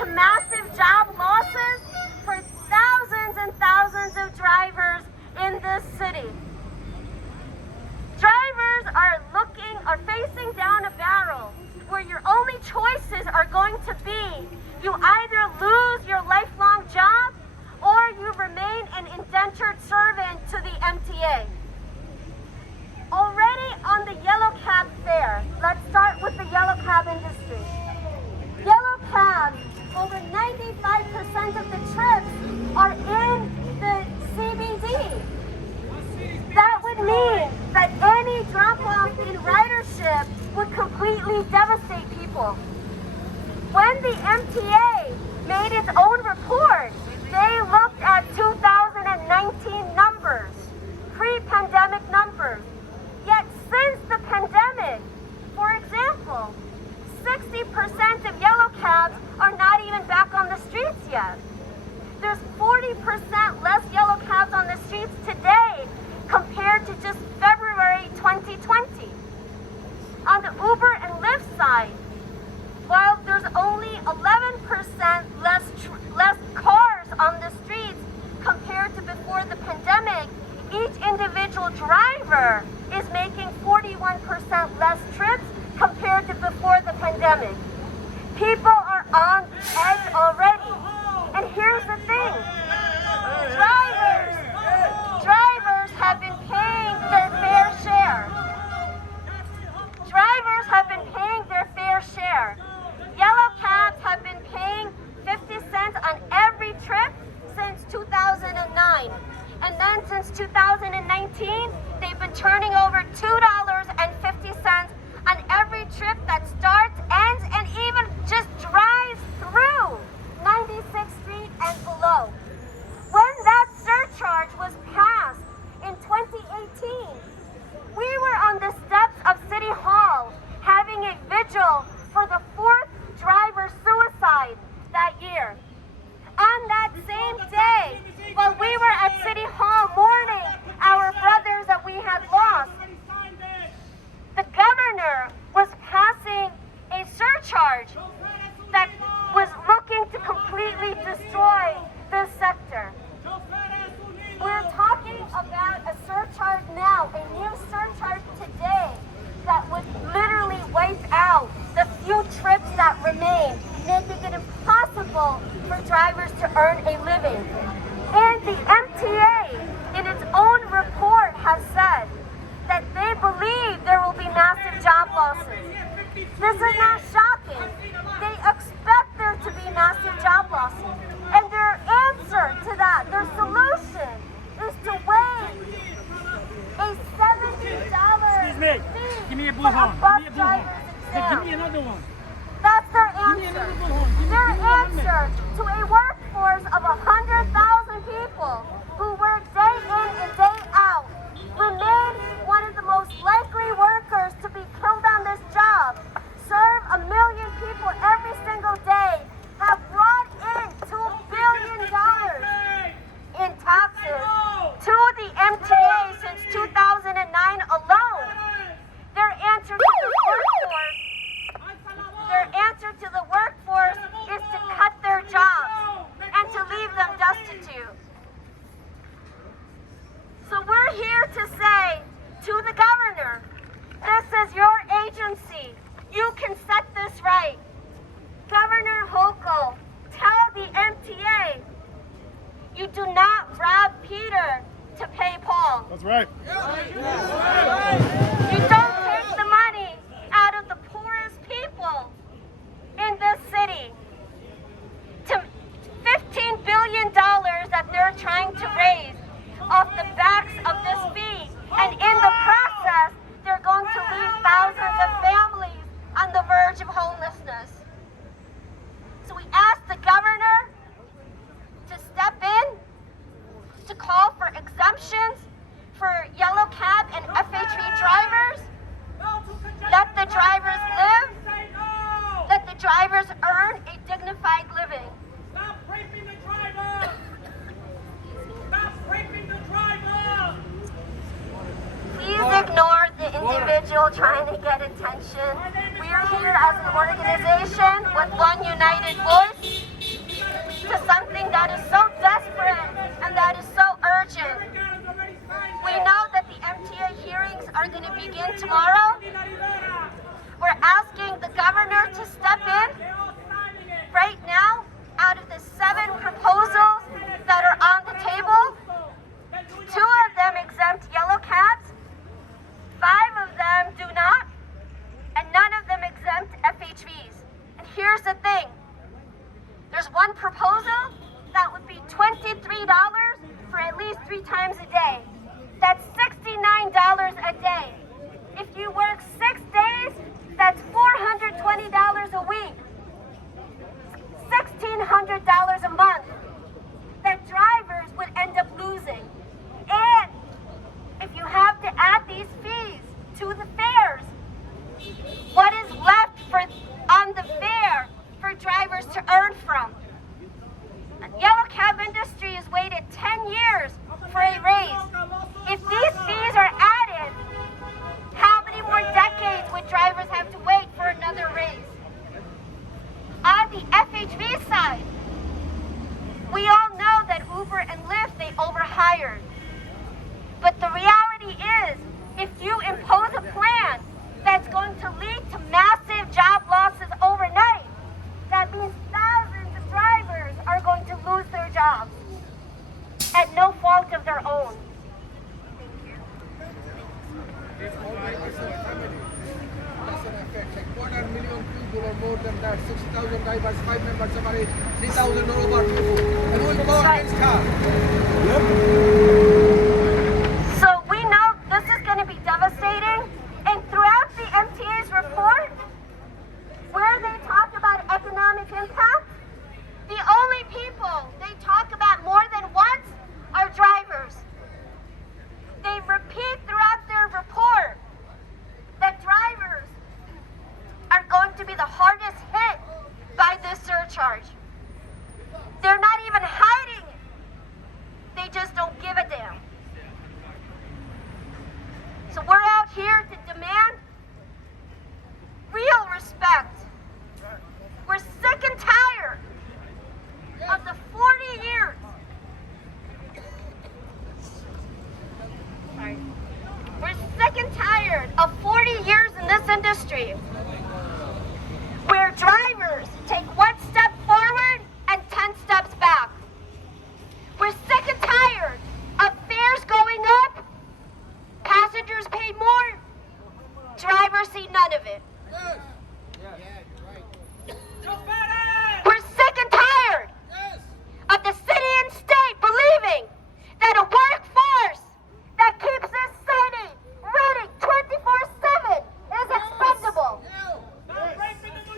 to massive job losses for thousands and thousands of drivers in this city. Drivers are facing down a barrel where your only choices are going to be you either lose your lifelong job or you remain an indentured servant to the MTA. Already on the yellow cab fare, let's start with the yellow cab industry. Yellow cabs, over 95% of the trips are in the CBD. That would mean that any drop-off in ridership would completely devastate people. When the MTA made its own report, they looked at 2019 numbers, pre-pandemic numbers. Yet since the pandemic, for example, 60% of yellow cabs are not even back on the streets yet. There's 40% less yellow cabs on the streets today compared to just February 2020. On the Uber and Lyft side, while there's only 11% less cars on the streets compared to before the pandemic, each individual driver is making 41% less trips compared to before the pandemic. People are on edge already. And here's the thing. Drivers have been paying their fair share. Drivers have been paying their fair share. Yellow cabs have been paying 50 cents on every trip since 2009. And then since 2019, they've been turning over $2.50 on every trip that starts, ends, and even just drives through 96th Street and below. When that surcharge was passed in 2018, we were on the steps of City Hall having a vigil for the 4th driver suicide that year. On that same day, while we were at City Hall mourning our brothers that we had lost, the governor was passing a surcharge that was looking to completely destroy this sector. We're talking about a surcharge now, a new surcharge today that would literally wipe out the few trips that remain, making it impossible for drivers to earn a living. And the MTA, in its own report, has said that they believe there will be massive job losses. This is not shocking. They expect there to be massive job losses. And their answer to that, their solution, is to waive a $70 fee Give me a blue for horn. a bus Give me a blue horn. driver's Hey, exam. give me another one. That's their Give me answer. another blue horn. Give me Their another one. answer to a workforce of 100,000 people who work day in and day out, remain one of the most likely workers to be killed on this job, serve 1 million people every single day, have brought in $2 billion in taxes to the MTA since 2009 alone. Their answer to the workforce is to cut their jobs and to leave them destitute. So we're here to say to the governor, this is your agency. You can set this right. Governor Hochul, tell the MTA, you do not rob Peter to pay Paul. That's right. You don't take the money out of the poorest people in this city. To $15 billion that they're trying to raise off the backs of this fee. And in the process, they're going to leave thousands of families on the verge of homelessness. So we ask the governor to step in, to call for exemptions for yellow cab and FHV drivers. Let the drivers live. Let the drivers earn a dignified living. Stop raping the driver! Stop raping the driver! Please ignore the individual trying to get attention. We are here as an organization with one united voice to something that is so desperate and that is so urgent. We know that the MTA hearings are going to begin tomorrow. We're asking the governor to step in. Right now, out of the 7 proposals that are on the table, 2 of them exempt yellow cabs, 5 of them do not, and none of them exempt FHVs. And here's the thing. There's one proposal that would be $23 for at least 3 times a day. That's $69 a day. If you work 6 days, that's $420 a week. $1,600 a month that drivers would end up losing. And if you have to add these fees to the fares, what is left on the fare for drivers to earn from? The yellow cab industry has waited 10 years for a raise. If these fees are added, how many more decades would drivers have to wait for another raise? On the FHV side, we all know that Uber and Lyft, they overhired. But the reality is, if you impose a plan that's going to lead to massive job losses overnight, that means thousands of drivers are going to lose their jobs at no fault of their own. Doesn't affect like 1 million people or more than that, 60,000 drivers, 5 members of our age, 3,000 or over people. And we'll go against cars. So we know this is going to be devastating. And throughout the MTA's report, where they talk about economic impact, the only people they talk about more than once are drivers. They repeat throughout their report that drivers are going to be the hardest hit by this surcharge. They're not even hiding it. They just don't give a damn. So we're out here to demand real respect. We're sick and tired of the 40 years. Sorry. We're sick and tired of 40 years in this industry where drivers take 1 step forward and 10 steps back. We're sick and tired of fares going up, passengers pay more, drivers see none of it. We're sick and tired of the city and state believing that a workforce that keeps this city running 24/7 is expendable.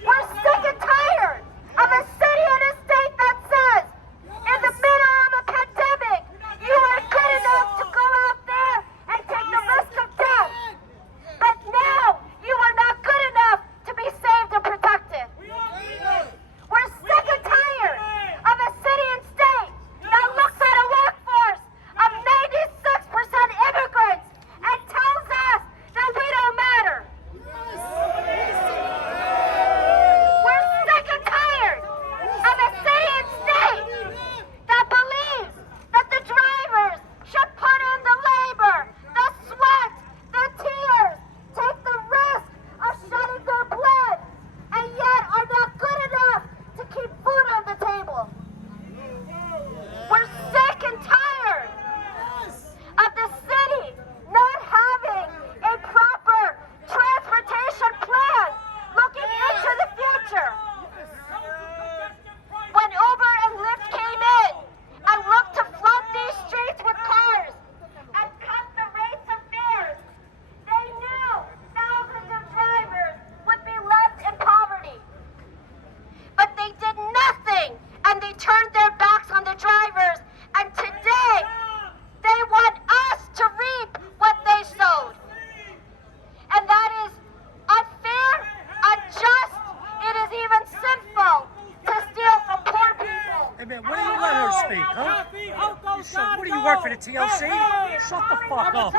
We're sick and tired of a city and a state that says, in the middle of a pandemic, you are good enough to go out there and take the risk of death. But now, you are not good enough to be saved and protected. We're sick and tired of a city and state that looks at a workforce of 96% immigrants and tells us that we don't matter. We're sick and tired of a city and state that believes that the drivers should put in the labor, the sweat, the tears, take the risk of shedding their blood, and yet are not good enough to keep food on the table. We're sick and tired of the city not having a proper transportation plan looking into the future. When Uber and Lyft came in and looked to flood these streets with cars and cut the rates of fares, they knew thousands of drivers would be left in poverty. But they did nothing, and they turned their backs on the drivers, and today they want us to reap what they sowed. And that is unfair, unjust, it is even sinful to steal from poor people. Hey man, what do you let her speak, huh? Listen, what do you work for the TLC? Shut the fuck up.